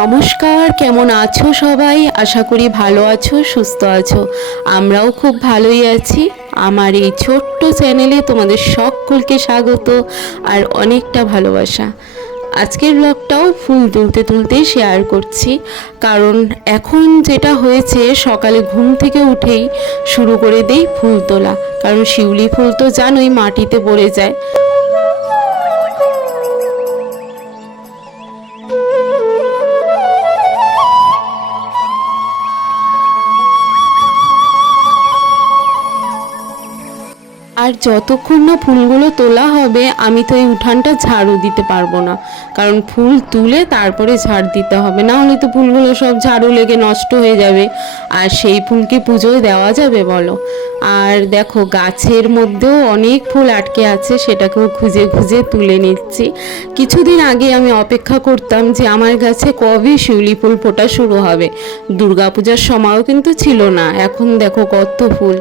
নমস্কার, কেমন আছো সবাই? আশা করি ভালো আছো, সুস্থ আছো। আমরাও খুব ভালোই আছি। আমার এই ছোট্ট চ্যানেলে তোমাদের সকলকে স্বাগত আর অনেকটা ভালোবাসা। আজকের ব্লগটাও ফুল তুলতে তুলতেই শেয়ার করছি, কারণ এখন যেটা হয়েছে, সকালে ঘুম থেকে উঠেই শুরু করে দেই ফুল তোলা। কারণ শিউলি ফুল তো জানোই মাটিতে পড়ে যায়। আর যতক্ষণ না ফুলগুলো তোলা হবে আমি তো এই উঠানটা ঝাড়ু দিতে পারবো না, কারণ ফুল তুলে তারপরে ঝাড় দিতে হবে, না হলে তো ফুলগুলো সব ঝাড়ু লেগে নষ্ট হয়ে যাবে। আর সেই ফুলকে পুজোয় দেওয়া যাবে বলো? আর দেখো গাছের মধ্যেও অনেক ফুল আটকে আছে, সেটাকেও খুঁজে খুঁজে তুলে নিচ্ছি। কিছুদিন আগে আমি অপেক্ষা করতাম যে আমার গাছে কবে শিউলি ফুল ফোটা শুরু হবে। দুর্গাপূজার সময়ও কিন্তু ছিল না, এখন দেখো কত ফুল।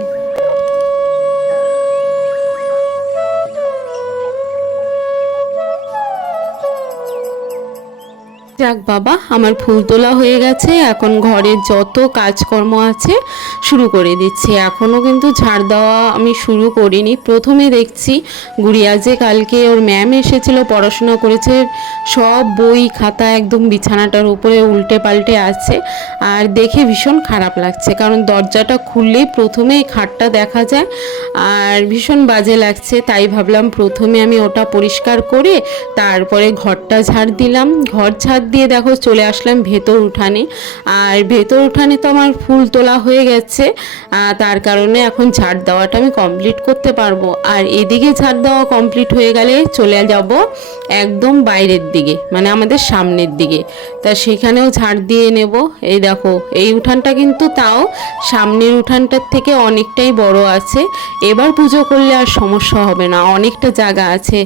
যাক বাবা, আমার ফুল তোলা হয়ে গেছে। এখন ঘরের যত কাজকর্ম আছে শুরু করে দিচ্ছি। এখনও কিন্তু ঝাড় দেওয়া আমি শুরু করিনি। প্রথমে দেখছি গুড়িয়া যে কালকে ওর ম্যাম এসেছিল, পড়াশোনা করেছে, সব বই খাতা একদম বিছানাটার উপরে উল্টে পাল্টে আছে। আর দেখে ভীষণ খারাপ লাগছে, কারণ দরজাটা খুললেই প্রথমে খাটটা দেখা যায় আর ভীষণ বাজে লাগছে। তাই ভাবলাম প্রথমে আমি ওটা পরিষ্কার করে তারপরে ঘরটা ঝাড় দিলাম। ঘর ঝাড় দিয়ে দেখো চলে আসলাম ভেতর উঠানে। আর ভেতর উঠানে তো আমার ফুল তোলা হয়ে গেছে, তার কারণে এখন ঝাড় দেওয়াটা আমি কমপ্লিট করতে পারবো। আর এদিকে ঝাড় দেওয়া কমপ্লিট হয়ে গেলে চলে যাব একদম বাইরের দিকে, মানে আমাদের সামনের দিকে। তা সেখানেও ঝাড় দিয়ে নেব। এই দেখো এই উঠানটা কিন্তু তাও সামনের উঠানটার থেকে অনেকটাই বড় আছে। এবার পুজো করলে আর সমস্যা হবে না, অনেকটা জায়গা আছে।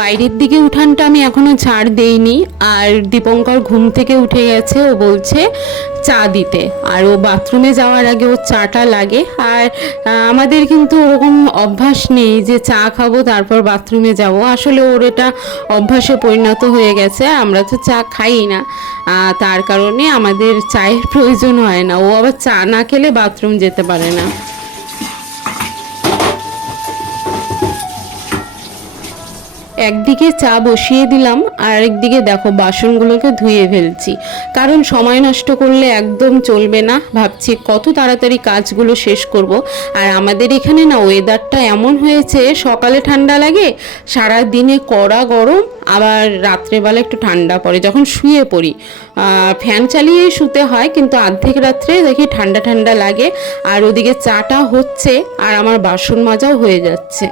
বাইরের দিকে উঠানটা আমি এখনো ঝাড় দেইনি। আর দীপঙ্কর ঘুম থেকে উঠে গেছে, ও বলছে চা দিতে। আর ও বাথরুমে যাওয়ার আগে ওর চাটা লাগে। আর আমাদের কিন্তু ওরকম অভ্যাস নেই যে চা খাবো তারপর বাথরুমে যাব। আসলে ওর এটা অভ্যাসে পরিণত হয়ে গেছে, আমরা তো চা খাই না। তার কারণে আমাদের চায়ের প্রয়োজন হয় না। ও আবার চা না খেলে বাথরুম যেতে পারে না। একদিকে চা বসিয়ে দিলাম আর একদিকে দেখো বাসনগুলোকে ধুয়ে ফেলছি, কারণ সময় নষ্ট করলে একদম চলবে না। ভাবছি কত তাড়াতাড়ি কাজগুলো শেষ করব। আর আমাদের এখানে না ওয়েদারটা এমন হয়েছে, সকালে ঠান্ডা লাগে, সারা দিনে কড়া গরম, আবার রাত্রেবেলা একটু ঠান্ডা পড়ে যখন শুয়ে পড়ি। ফ্যান চালিয়ে শুতে হয়, কিন্তু অর্ধেক রাত্রে দেখি ঠান্ডা ঠান্ডা লাগে। আর ওদিকে চাটা হচ্ছে আর আমার বাসন মাজাও হয়ে যাচ্ছে।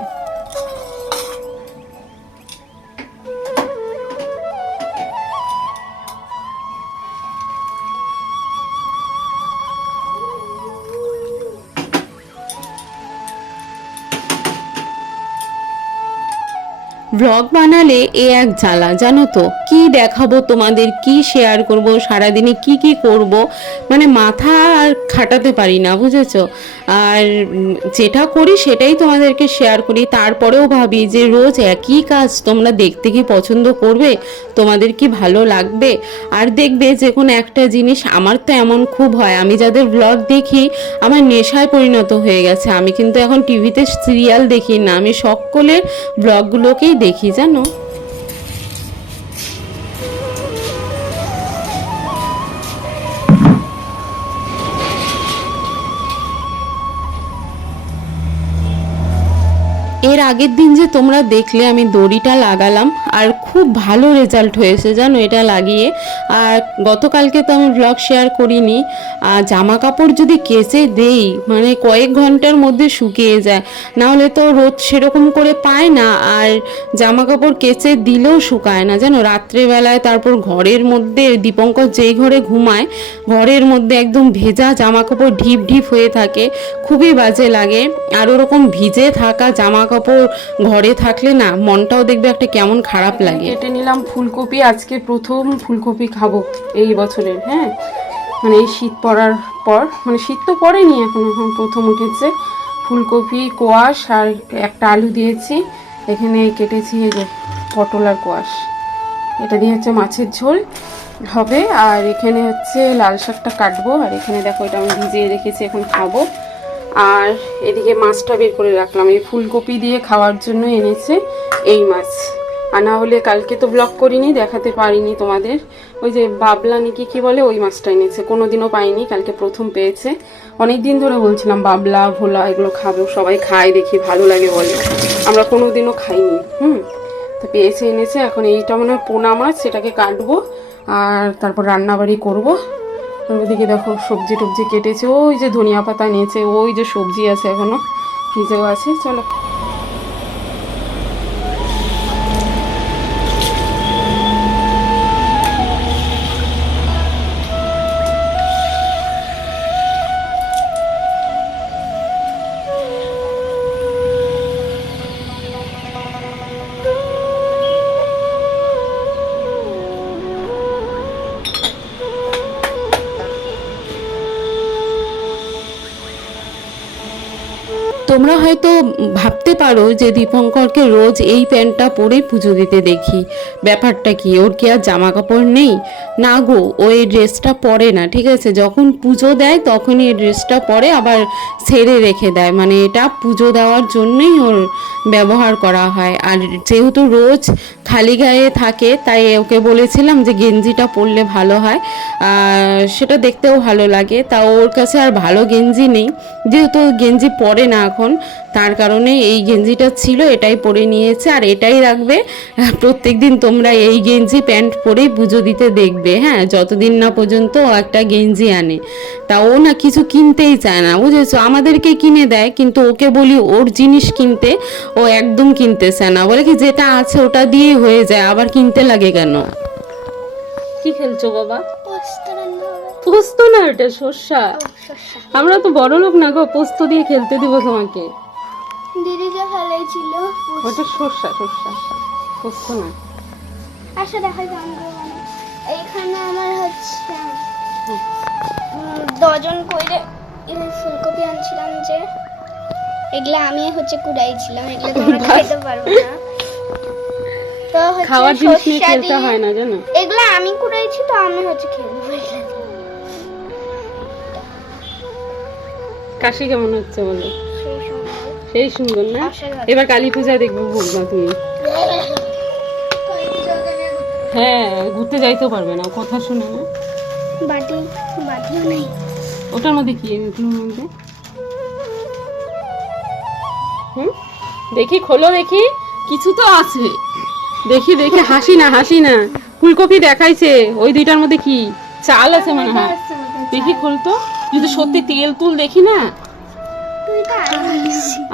ব্লগ বানালে এ এক জ্বালা, জানো তো, কি দেখাবো তোমাদের, কি শেয়ার করব, সারাদিনে কি কি করব, মানে মাথা আর খাটাতে পারি না, বুঝেছো? আর যেটা করি সেটাই তোমাদেরকে শেয়ার করি। তারপরেও ভাবি যে রোজ একই কাজ তোমরা দেখতে কি পছন্দ করবে, তোমাদের কি ভালো লাগবে? আর দেখবে যে কোনো একটা জিনিস, আমার তো এমন খুব হয়, আমি যাদের ব্লগ দেখি আমার নেশায় পরিণত হয়ে গেছে। আমি কিন্তু এখন টিভিতে সিরিয়াল দেখি না, আমি সকলের ব্লগগুলোকেই দেখি, জানো। এর আগের দিন যে তোমরা দেখলে আমি দড়িটা লাগালাম আর খুব ভালো রেজাল্ট হয়েছে জানো এটা লাগিয়ে। আর গতকালকে তো আমি ব্লগ শেয়ার করিনি। আর জামা কাপড় যদি কেচে দেই মানে কয়েক ঘন্টার মধ্যে শুকিয়ে যায়, নাহলে তো রোদ সেরকম করে পায় না। আর জামা কাপড় কেচে দিলেও শুকায় না জানো রাত্রেবেলায়। তারপর ঘরের মধ্যে দীপঙ্কর যেই ঘরে ঘুমায় ঘরের মধ্যে একদম ভেজা জামা কাপড় ঢিপ ঢিপ হয়ে থাকে, খুবই বাজে লাগে। আর ওরকম ভিজে থাকা জামা কাপড় ঘরে থাকলে না মনটাও দেখবে একটা কেমন খারাপ লাগে। কেটে নিলাম ফুলকপি, আজকে প্রথম ফুলকপি খাবো এই বছরের। হ্যাঁ মানে এই শীত পড়ার পর, মানে শীত তো পড়েনি এখন, এখন প্রথম উঠেছে। ফুলকপি, কোয়াশ আর একটা আলু দিয়েছি। এখানে কেটেছি এই যে পটল আর কোয়াশ, এটা দিয়ে হচ্ছে মাছের ঝোল হবে। আর এখানে হচ্ছে লাল শাকটা কাটবো। আর এখানে দেখো এটা আমি ভিজিয়ে রেখেছি, এখন খাবো। আর এদিকে মাছটা বের করে রাখলাম, এই ফুলকপি দিয়ে খাওয়ার জন্য এনেছে এই মাছ। আর না হলে কালকে তো ব্লগ করিনি, দেখাতে পারিনি তোমাদের। ওই যে বাবলা নাকি কি বলে ওই মাছটা এনেছে, কোনোদিনও পাইনি, কালকে প্রথম পেয়েছে। অনেক দিন ধরে বলছিলাম বাবলা ভোলা এগুলো খাবো, সবাই খায় দেখি ভালো লাগে বলে, আমরা কোনোদিনও খাইনি। তো পেয়েছে এনেছে। এখন এইটা মনে হয় পোনা মাছ, সেটাকে কাটবো আর তারপর রান্নাবাড়ি করবো। ওইদিকে দেখো সবজি টবজি কেটেছে, ওই যে ধনিয়া পাতা নিয়েছে, ওই যে সবজি আছে এখনো ফ্রিজেও আছে। চলো তোমরা হয়তো ভাবতে পারো যে দীপঙ্করকে রোজ এই প্যান্টটা পরেই পুজো দিতে দেখি, ব্যাপারটা কি, ওর কি আর জামা কাপড় নেই? না গো, ও এই ড্রেসটা পরে না, ঠিক আছে? যখন পুজো দেয় তখনই এই ড্রেসটা পরে, আবার ছেড়ে রেখে দেয়, মানে এটা পুজো দেওয়ার জন্যই ওর ব্যবহার করা হয়। আর যেহেতু রোজ খালি গায়ে থাকে তাই ওকে বলেছিলাম যে গেঞ্জিটা পরলে ভালো হয়, সেটা দেখতেও ভালো লাগে। তা ওর কাছে আর ভালো গেঞ্জি নেই, যেহেতু গেঞ্জি পরে না এখন, তার কারণে এই গেঞ্জিটা ছিল, এটাই পরে নিয়েছে আর এটাই রাখবে। প্রত্যেক দিন তোমরা এই গেঞ্জি প্যান্ট পরেই পুজো দিতে দেখবে, হ্যাঁ, যতদিন না পর্যন্ত ও একটা গেঞ্জি আনে। তা ও না কিছু কিনতেই চায় না, বুঝেছো? আমাদেরকে কিনে দেয়, কিন্তু ওকে বলি ওর জিনিস কিনতে, ও একদম কিনতে চায় না, বলে কি যেটা আছে ওটা দিয়েই হয়ে যায়, আবার কিনতে লাগে কেন? কি খেলছো বাবা? পোস্ত না, ওটা সর্ষা। আমরা তো বড় লোক না গো, পোস্ত দিয়ে খেলতে দিব তোমাকে। দিদি যে ফেলেছিল ওটা সর্ষা, সর্ষা, পোস্ত না। আচ্ছা দেখা জানবো। এইখানে আমার হচ্ছে ডজন কইরে ফুলকপি আনছিলাম, যে এগুলা আমি হচ্ছে কুড়াইছিলাম, এগুলা তোমরা খেতে পারবে না। তো হচ্ছে খাওয়ার জিনিস নিয়ে খেলতে হয় না জানো, এগুলা আমি কুড়াইছি তো আমি হচ্ছে খেলবো। কাশি কেমন হচ্ছে বলো? সেই সুন্দর না? এবার কালী পূজায় দেখবো ভুলবা তুমি। হ্যাঁ, ঘুরতে যাইতেও পারবে না, কথা শুনে না। বাটিও নেই। ওটার মধ্যে কি? ওটার মধ্যে দেখি, খোলো দেখি, কিছু তো আছে। দেখি দেখি, হাসি না, হাসি না। ফুলকপি দেখাইছে, ওই দুইটার মধ্যে কি চাল আছে মনে হয়। দেখি খোলতো, যদি সত্যি তেল তুল দেখি না।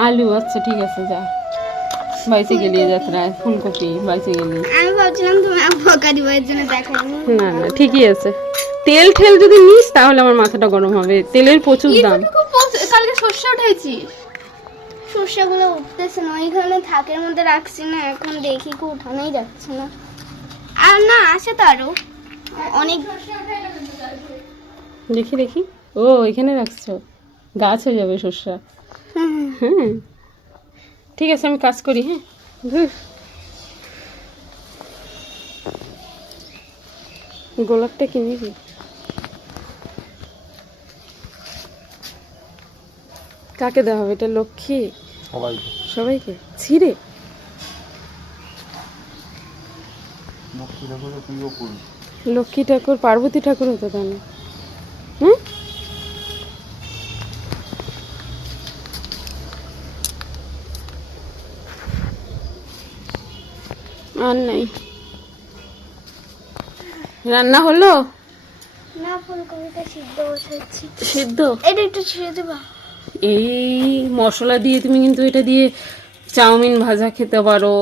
আলু, আচ্ছা ঠিক আছে, যা বাইসে গেলি যাত্রায়, ফুলকপি বাইসে গেলি। আমি ভাবছিলাম তুমি বকা দিবার জন্য দেখাই। না না, ঠিকই আছে। তেল ঠেল যদি নিস তাহলে আমার মাথাটা গরম হবে, তেলের প্রচুর দাম। কালকে সর্ষে উঠাইছি, সর্ষেগুলো উঠতেছে না, ওইখানে থাকের মধ্যে রাখছি না, এখন দেখি কি উঠানোই যাচ্ছে না। আর না আছে তো আরো অনেক। দেখি দেখি, ও এখানে রাখছো, গাছ হয়ে যাবে সর্ষা। হ্যাঁ ঠিক আছে, আমি কাজ করি। হ্যাঁ, গোলাপটা কিনে দিই। কাকে দেওয়া হবে এটা? লক্ষ্মী? সবাইকে ছিঁড়ে? লক্ষ্মী ঠাকুর, পার্বতী ঠাকুর হতো তাহলে। হুম, আর নাই। রান্না হলো? না, ফুলকপিটা সিদ্ধ বসাচ্ছি। সিদ্ধ? এটা একটু ছেড়ে দেবা। এই মশলা দিয়ে তুমি কিন্তু এটা দিয়ে চাউমিন ভাজা খেতে পারো।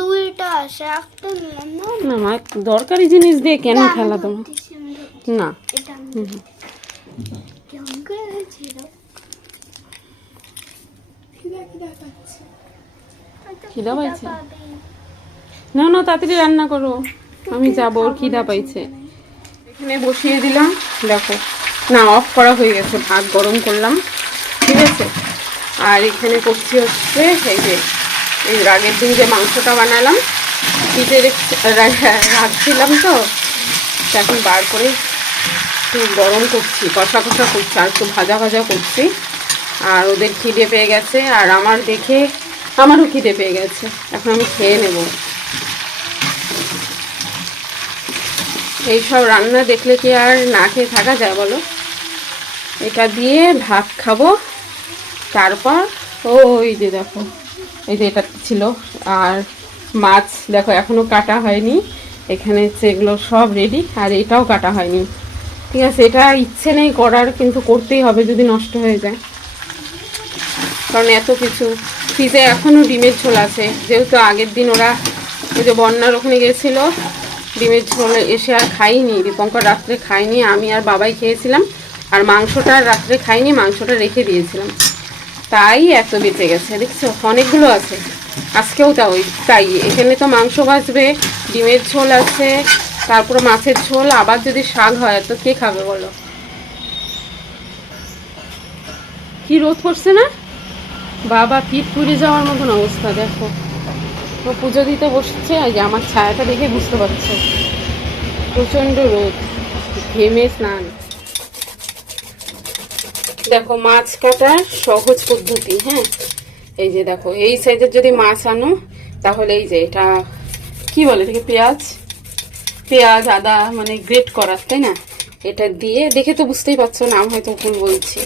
দুইটা আছে, একটা নিলাম না। না আমার দরকারি জিনিস দিয়ে কেন খেলা তোমার? না এটা কেমন করে হয়েছিল? খিদা পাইছে? না না তাড়াতাড়ি রান্না করো, আমি যাবো, ওর খিদা পাইছে। এখানে বসিয়ে দিলাম, দেখো না অফ করা হয়ে গেছে, ভাত গরম করলাম, ঠিক আছে। আর এখানে করছি হচ্ছে এই যে এই আগের দিন যে মাংসটা বানালাম ফ্রিজে রাখছিলাম, তো এখন বার করে একটু গরম করছি, কষা কষা করছি, আর একটু ভাজা ভাজা করছি। আর ওদের খিদে পেয়ে গেছে, আর আমার দেখে আমারও খিদে পেয়ে গেছে, এখন আমি খেয়ে নেব। এইসব রান্না দেখলে কি আর না খেয়ে থাকা যায় বলো? এটা দিয়ে ভাত খাবো, তারপর ওই যে দেখো এই যে এটা ছিল। আর মাছ দেখো এখনো কাটা হয়নি, এখানে এগুলো সব রেডি, আর এটাও কাটা হয়নি, ঠিক আছে। এটা ইচ্ছে নেই করার, কিন্তু করতেই হবে যদি নষ্ট হয়ে যায়, কারণ এত কিছু। ফ্রিজে এখনও ডিমের ঝোল আছে, যেহেতু আগের দিন ওরা ওই যে বন্যার ওখানে গেছিলো, ডিমের ঝোল এসে আর খাইনি, দীপঙ্কর রাত্রে খাইনি, আমি আর বাবাই খেয়েছিলাম। আর মাংসটা রাত্রে খাইনি, মাংসটা রেখে দিয়েছিলাম, তাই এত বেঁচে গেছে, দেখছো অনেকগুলো আছে। আজকেও তাই এখানে তো মাংস ভাজবে, ডিমের ঝোল আছে, তারপর মাছের ঝোল, আবার যদি শাক হয় তো কে খাবে বলো? কি রোদ পড়ছে না বাবা, পিঠ পুড়ে যাওয়ার মতন অবস্থা। দেখো ও পুজো দিতে বসছে, এই যে আমার ছায়াটা দেখে বুঝতে পারছো, প্রচন্ড রোদ, ঘেমে স্নান। দেখো মাছ কাটার সহজ পদ্ধতি, হ্যাঁ এই যে দেখো এই সাইজের যদি মাছ আনো, তাহলে এই যে এটা কি বলে এটাকে, পেঁয়াজ আদা মানে গ্রেট করার, তাই না? এটা দিয়ে দেখে তো বুঝতেই পারছো, নাম হয়তো ভুল বলছি।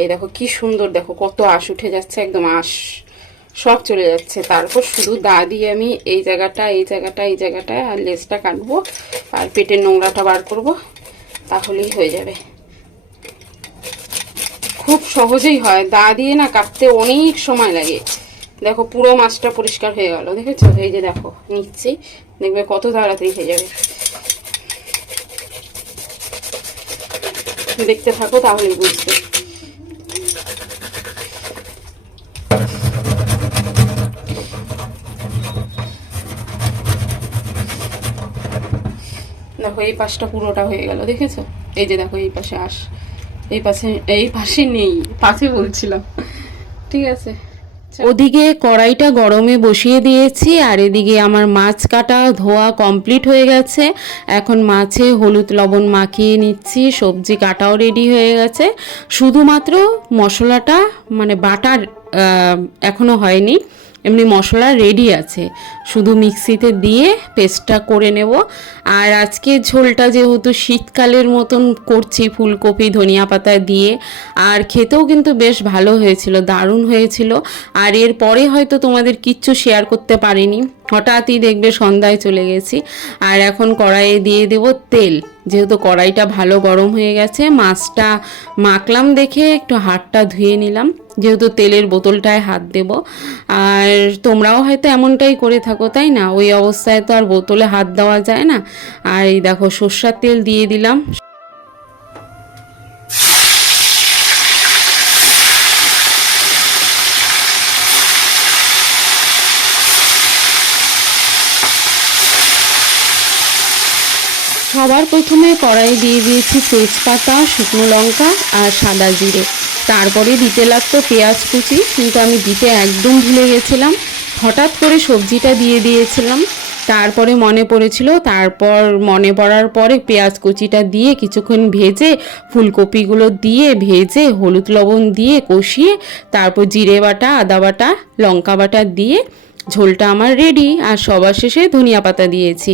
এই দেখো কি সুন্দর, দেখো কত আঁশ উঠে যাচ্ছে, একদম আঁশ সব চলে যাচ্ছে। তারপর শুধু দা দিয়ে আমি এই জায়গাটা আর লেজটা কাটবো, আর পেটের নোংরাটা বার করব, তাহলেই হয়ে যাবে। খুব সহজেই হয়, দা দিয়ে না কাটতে অনেক সময় লাগে। দেখো পুরো মাছটা পরিষ্কার হয়ে গেল, দেখেছো? এই যে দেখো নিচ্ছি, দেখবে কত তাড়াতাড়ি হয়ে যাবে। দেখতে থাকো তাহলেই বুঝবে। দেখো এই পাশটা পুরোটা হয়ে গেল, দেখেছো? এই যে দেখো এই পাশে এই পাশে নেই, পাশে বলছিলাম, ঠিক আছে। ওদিকে কড়াইটা গরমে বসিয়ে দিয়েছি, আর এদিকে আমার মাছ কাটা ধোয়া কমপ্লিট হয়ে গেছে। এখন মাছে হলুদ লবণ মাখিয়ে নিচ্ছি, সবজি কাটাও রেডি হয়ে গেছে, শুধুমাত্র মশলাটা মানে বাটার এখনো হয়নি, এমনি মশলা রেডি আছে, শুধু মিক্সিতে দিয়ে পেস্টটা করে নেব। আর আজকে ঝোলটা যেহেতু শীতকালের মতন করছি, ফুলকপি ধনিয়া পাতা দিয়ে, আর খেতেও কিন্তু বেশ ভালো হয়েছিল, দারুণ হয়েছিল। আর এরপরে হয়তো তোমাদের কিচ্ছু শেয়ার করতে পারিনি, হঠাৎই দেখবে সন্ধ্যায় চলে গেছি। আর এখন কড়াইয়ে দিয়ে দেব তেল, যেহেতু কড়াইটা ভালো গরম হয়ে গেছে, মাছটা মাখলাম দেখে একটু হাতটা ধুয়ে নিলাম, যেহেতু তেলের বোতলটায় হাত দেব। আর তোমরাও হয়তো এমনটাই করে থাকো, তাই না? ওই অবস্থায় তো আর বোতলে হাত দেওয়া যায় না। আর এই দেখো সর্ষের তেল দিয়ে দিলাম। সবার প্রথমে কড়াই দিয়ে দিয়েছি তেজপাতা, শুকনো লঙ্কা আর সাদা জিরে, তারপরে দিতে লাগতো পেঁয়াজ কুচি, কিন্তু আমি দিতে একদম ভুলে গেছিলাম, হঠাৎ করে সবজিটা দিয়ে দিয়েছিলাম। তারপরে মনে পড়েছিল, তারপর মনে পড়ার পরে পেঁয়াজ কুচিটা দিয়ে কিছুক্ষণ ভেজে, ফুলকপিগুলো দিয়ে ভেজে, হলুদ লবণ দিয়ে কষিয়ে, তারপর জিরে বাটা, আদা বাটা, লঙ্কা বাটা দিয়ে ঝোলটা আমার রেডি। আর সবার শেষে ধনিয়া পাতা দিয়েছি।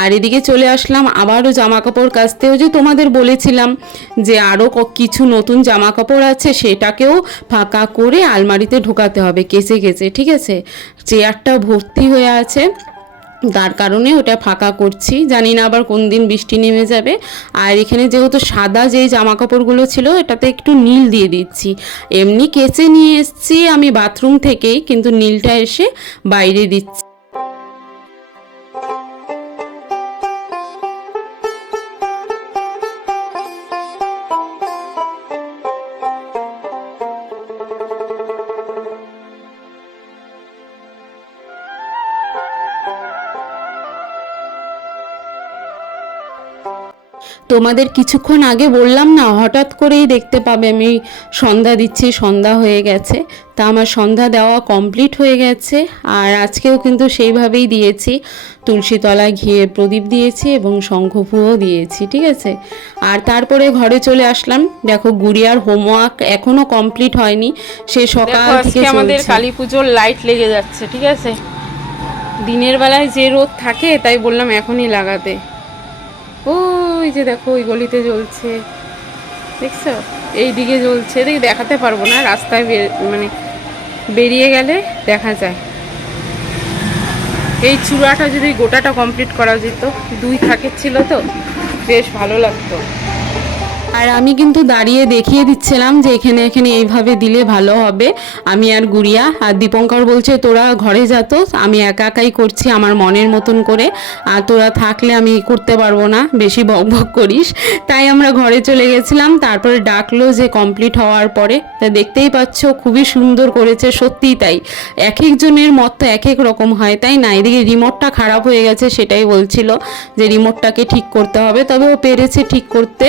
আর এদিকে চলে আসলাম আবারও জামা কাপড় কাচতেও, যে তোমাদের বলেছিলাম যে আরও কিছু নতুন জামা কাপড় আছে, সেটাকেও ফাঁকা করে আলমারিতে ঢোকাতে হবে কেচে কেচে, ঠিক আছে? চেয়ারটা ভর্তি হয়ে আছে, তার কারণে ওটা ফাঁকা করছি, জানি না আবার কোন দিন বৃষ্টি নেমে যাবে। আর এখানে যেহেতু সাদা যেই জামা কাপড়গুলো ছিল এটাতে একটু নীল দিয়ে দিচ্ছি। এমনি কেচে নিয়ে এসেছি আমি বাথরুম থেকেই, কিন্তু নীলটা এসে বাইরে দিচ্ছি। তোমাদের কিছুক্ষণ আগে বললাম না, হঠাৎ করেই দেখতে পাবে আমি সন্ধ্যা দিচ্ছি, সন্ধ্যা হয়ে গেছে। তা আমার সন্ধ্যা দেওয়া কমপ্লিট হয়ে গেছে। আর আজকেও কিন্তু সেইভাবেই দিয়েছি, তুলসী তলায় ঘিয়ে প্রদীপ দিয়েছি এবং শঙ্খফুও দিয়েছি, ঠিক আছে। আর তারপরে ঘরে চলে আসলাম। দেখো গুড়িয়ার হোমওয়ার্ক এখনো কমপ্লিট হয়নি, সে সকাল থেকে আমাদের কালী পুজোর লাইট লেগে যাচ্ছে, ঠিক আছে। দিনের বেলায় যে রোদ থাকে তাই বললাম এখনই লাগাতে। ওই যে দেখো ওই গলিতে জ্বলছে, দেখছো, এই দিকে জ্বলছে, এদিকে দেখাতে পারবো না, রাস্তায় মানে বেরিয়ে গেলে দেখা যায়। এই চূড়াটা যদি গোটাটা কমপ্লিট করা যেত, 2 থাকের ছিল তো বেশ ভালো লাগতো। আর আমি কিন্তু দাঁড়িয়ে দেখিয়ে দিচ্ছিলাম যে এখানে এখানে এইভাবে দিলে ভালো হবে, আমি আর গুড়িয়া। আর দীপঙ্কর বলছে তোরা ঘরে যা, তো আমি একা একাই করছি আমার মনের মতন করে, আর তোরা থাকলে আমি করতে পারবো না, বেশি বকবক করিস। তাই আমরা ঘরে চলে গেছিলাম। তারপরে ডাকলো যে কমপ্লিট হওয়ার পরে, তা দেখতেই পাচ্ছ খুবই সুন্দর করেছে, সত্যিই তাই। এক একজনের মত তো এক এক রকম হয়, তাই না। এদিকে রিমোটটা খারাপ হয়ে গেছে, সেটাই বলছিল যে রিমোটটাকে ঠিক করতে হবে, তবে ও পেরেছে ঠিক করতে।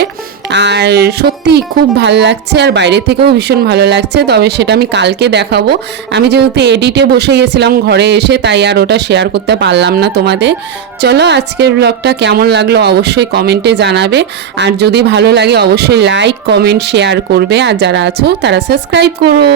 আর সত্যি খুব ভালো লাগছে, আর বাইরে থেকেও ভীষণ ভালো লাগছে, তবে সেটা আমি কালকে দেখাবো। আমি যেহেতু এডিটে বসে গেছিলাম ঘরে এসে, তাই আর ওটা শেয়ার করতে পারলাম না তোমাদের। চলো আজকের ব্লগটা কেমন লাগলো অবশ্যই কমেন্টে জানাবে, আর যদি ভালো লাগে অবশ্যই লাইক কমেন্ট শেয়ার করবে, আর যারা আছো তারা সাবস্ক্রাইব করো।